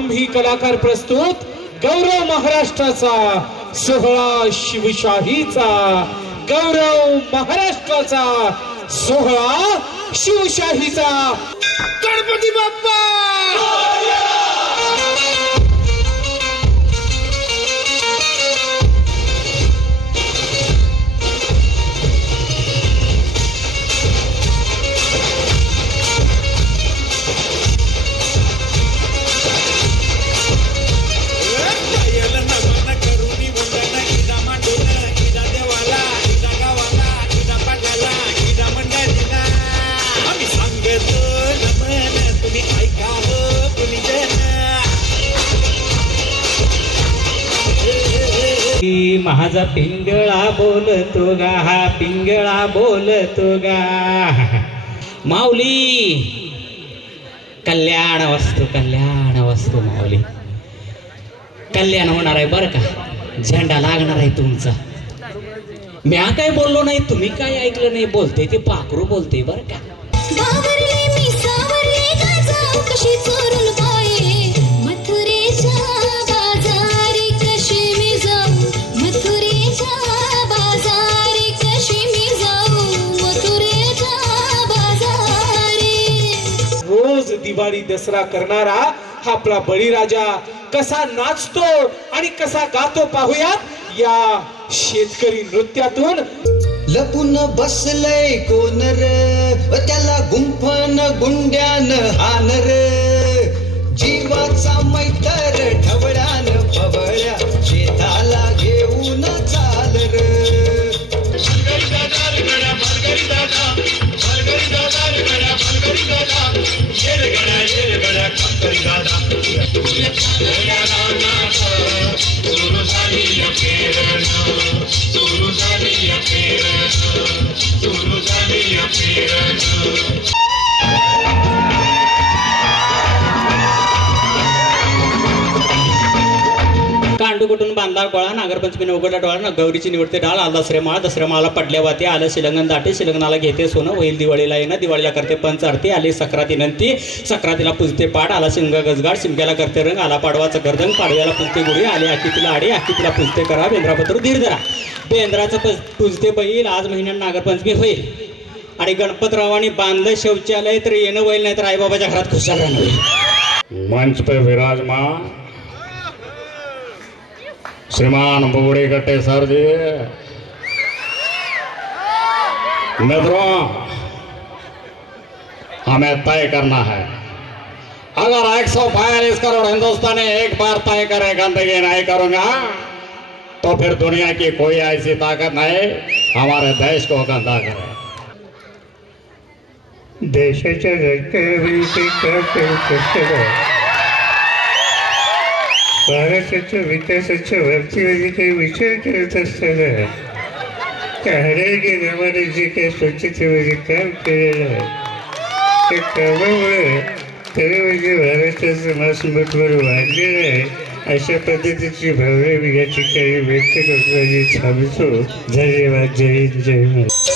आम्ही कलाकार प्रस्तुत गौरव महाराष्ट्राचा सोहळा शिवशाहीचा, गौरव महाराष्ट्राचा सोहळा शिवशाहीचा। गणपती बाप्पा माझा पिंगळा बोलतो गा, हा पिंगळा बोलतो गा। माऊली कल्याण वस्तू माऊली कल्याण होणार आहे बरं का, झेंडा लागणार आहे तुमचा। म्या काय बोललो नाही, तुम्ही काय ऐकलं नाही, बोलते ते पाखरू बोलते बरं का। कशी चोरून पाये मथुरेच्या बाजारी, कशी मी जाऊ मथुरेच्या बाजारी, कशी मी जाऊ मथुरेच्या बाजारी। रोज दिवाळी दसरा करणारा हा आपला बळीराजा कसा नाचतो आणि कसा गातो पाहूयात या शेतकरी नृत्यातून। लपून बसलय कोण र, त्याला गुंफन गुंड्यान हान र, जीवाचा मैतर ढवळ्यान पवळ्या शेताला घेऊन चाल र। कांडू कुठून बांधला गोळा, नागरपंचमीने उघडला डोळा, गौरीची निवडते डाळ, आला दसरे माळ, दसऱ्या माळा पडल्या वाते, आलं शिलंगण दाटे, शिलंगणाला घेते सोनं, होईल दिवाळीला येणं, दिवाळीला करते पंच आरती, आली सक्राती नंती, सक्रातीला पूजते पाड, आला शिमगा गजगाड, शिमग्याला करते रंग, आला पाडवाचा गर्दन, पाडव्याला पूजते गुढी, आली आखीतीला आडी, आखीतीला पूजते करा, बेंद्रापत्र धीर धरा, बेंद्राचं पूजते बैल, आज महिन्यात नागरपंचमी होईल आणि गणपतरावांनी बांधलं शौचालय तर येणं होईल, नाही तर आईबाबाच्या घरात खुशाल राहणं होईल। मंच पे विराजमान श्रीमान बुगड़ी कट्टे सर जी, मित्रों हमें तय करना है, अगर 142 करोड़ हिंदुस्तानी एक बार तय करे गंदगी नहीं करूंगा तो फिर दुनिया की कोई ऐसी ताकत नहीं हमारे देश को गंदा करे। देशाच्या भारताच्या विकासाच्या वरती काही विचार करत असताना हरेक गावाने जे काही स्वच्छतेमध्ये काम केलेलं आहे त्या कामामुळे खरं म्हणजे भारताचं मासमत्वर वाढलेलं आहे, अशा पद्धतीची भावना मी या ठिकाणी व्यक्त करतो आणि थांबतो। धन्यवाद, जय हिंद, जय महाराष्ट्र।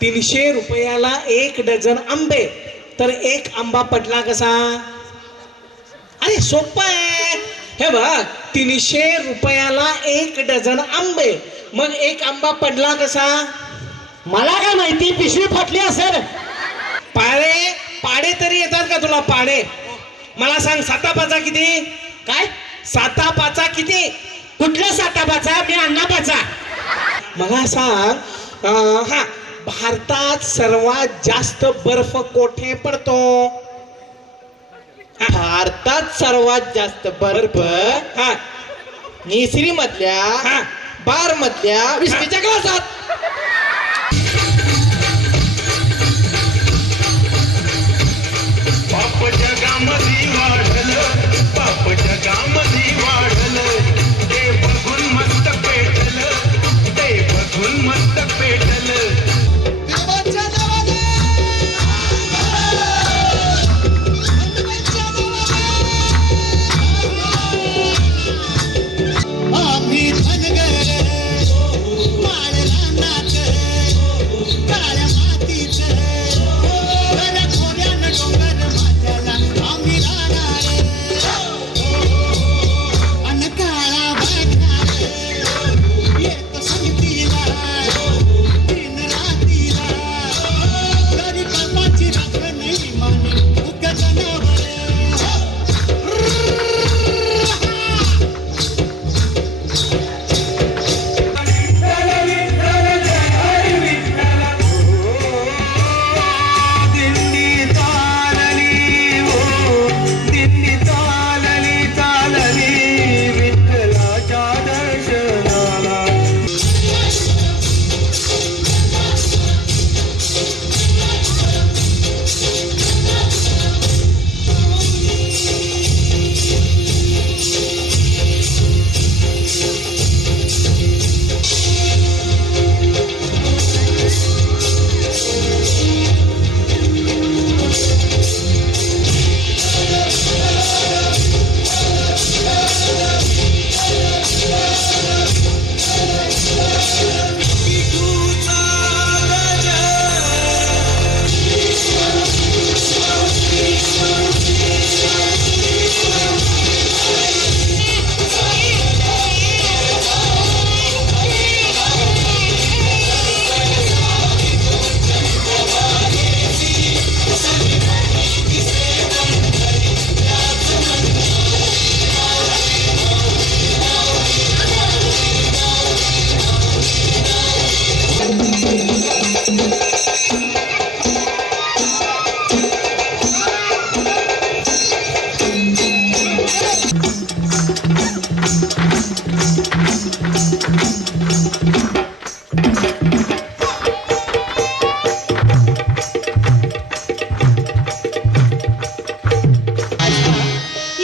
₹300 एक डझन आंबे, तर एक आंबा पडला कसा? अरे सोपं आहे हे बघ, ₹300 एक डझन आंबे, मग एक आंबा पडला कसा? मला काय माहिती, पिशवी फाटली असेल। पारे पाडे तरी येतात का तुला पाडे? मला सांग, सातापाचा किती? काय? सातापाचा किती? कुठल्या सातापाचा? मी अण्णापाचा. मला सांग, हा, भारतात सर्वात जास्त बर्फ कोठे पडतो? भारतात सर्वात जास्त बर्फ हा निसरी मधल्या हा बार मधल्या विस्कीच्या ग्लासात. पाप जगामध्ये वाढलं, पाप जगामध्ये वाढलं, ते बघून मस्त पेटलं, ते बघून मस्त पेटलं. आम्ही धनगर माळला नाक काळ्या मातीच खोऱ्यानं डोंगर माझ्याला आम्ही राहणार अन काळा वाटणार येत संगतीला दिन रातीला तरी कल्पाची राख नाही माने उग जनावर.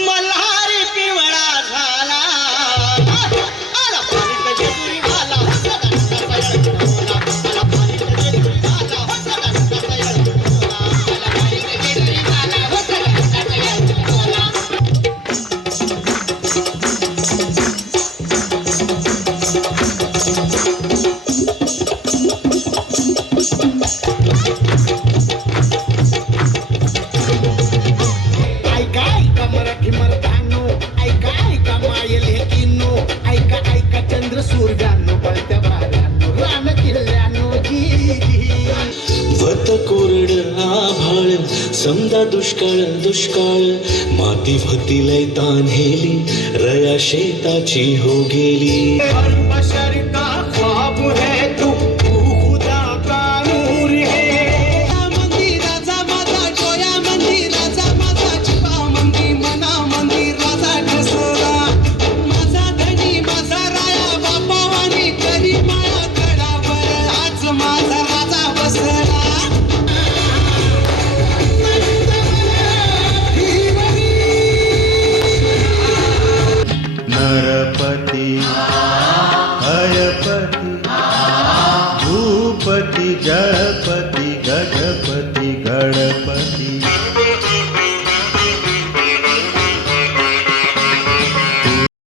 मल्हारी पिवळा झाला आला पाणीत जेजुरी झाला सदानंद सयळ आला पाणीत जेजुरी झाला सदानंद सयळ आला पाणीत जेजुरी झाला सदानंद सयळ. ऐका ऐका मराठी मर्दानो, ऐका ऐका मायल हे किनो, ऐका ऐका चंद्र सूर्यानो, बळत्या वाऱ्यानो, रान किल्ल्यानो जी जी. वत कोरड आभाळ समदा दुष्काळ दुष्काळ माती भती लय तान्हेली रया शेताची हो गेली. हर बशर का ख्वाब है तू खुदा का नूर है. मंदिराचा माझा डोया मंदिराचा माझा चिपा मंदी मना मंदिराचा ठसला माझा धनी माझा राया बापावानी करी माळा गडावर आज माझा राजा बसला. नर